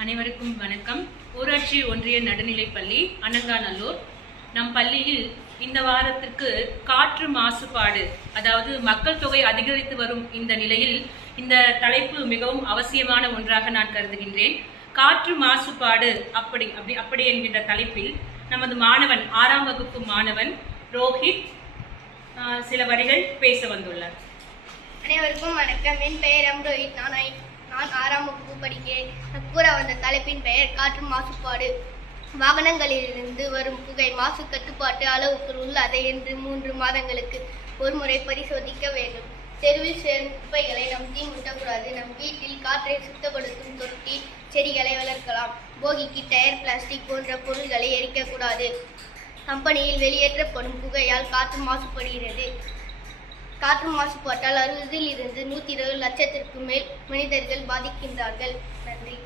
அனைவருக்கும் வணக்கம். ஊராட்சி ஒன்றிய நடுநிலைப்பள்ளி அனங்காநல்லூர் நம் பள்ளியில் இந்த வாரத்திற்கு காற்று மாசுபாடு அதாவது மக்கள் தொகை அதிகரித்து வரும் இந்த நிலையில் இந்த தலைப்பு மிகவும் அவசியமான ஒன்றாக நான் கருதுகின்றேன். காற்று மாசுபாடு அப்படி அப்படி அப்படி என்கின்ற தலைப்பில் நமது மாணவன் ஆறாம் வகுப்பு மாணவன் ரோஹித் சில வரிகள் பேச வந்துள்ளார். அனைவருக்கும் வணக்கம். என் பெயர் எம் ரோஹித் நான் நான் ஆறாம் வகுப்பு படிக்கிறேன். கூற வந்த தலைப்பின் பெயர் காற்று மாசுபாடு. வாகனங்களிலிருந்து வரும் புகை மாசு கட்டுப்பாட்டு அளவுக்குள் உள்ளதை என்று மூன்று மாதங்களுக்கு ஒரு முறை பரிசோதிக்க வேண்டும். தெருவில் சேரும் குப்பைகளை நம் தீ முட்டக்கூடாது. நம் வீட்டில் காற்றை சுத்தப்படுத்தும் தொட்டி செடிகளை வளர்க்கலாம். போகிக்கு டயர் பிளாஸ்டிக் போன்ற பொருள்களை எரிக்கக்கூடாது. கம்பெனியில் வெளியேற்றப்படும் புகையால் காற்று மாசுபடுகிறது. காற்று மாசுபாட்டால் அறுபதில் இருந்து நூற்றி இருபது லட்சத்திற்கு மேல் மனிதர்கள் பாதிக்கின்றார்கள். நன்றி.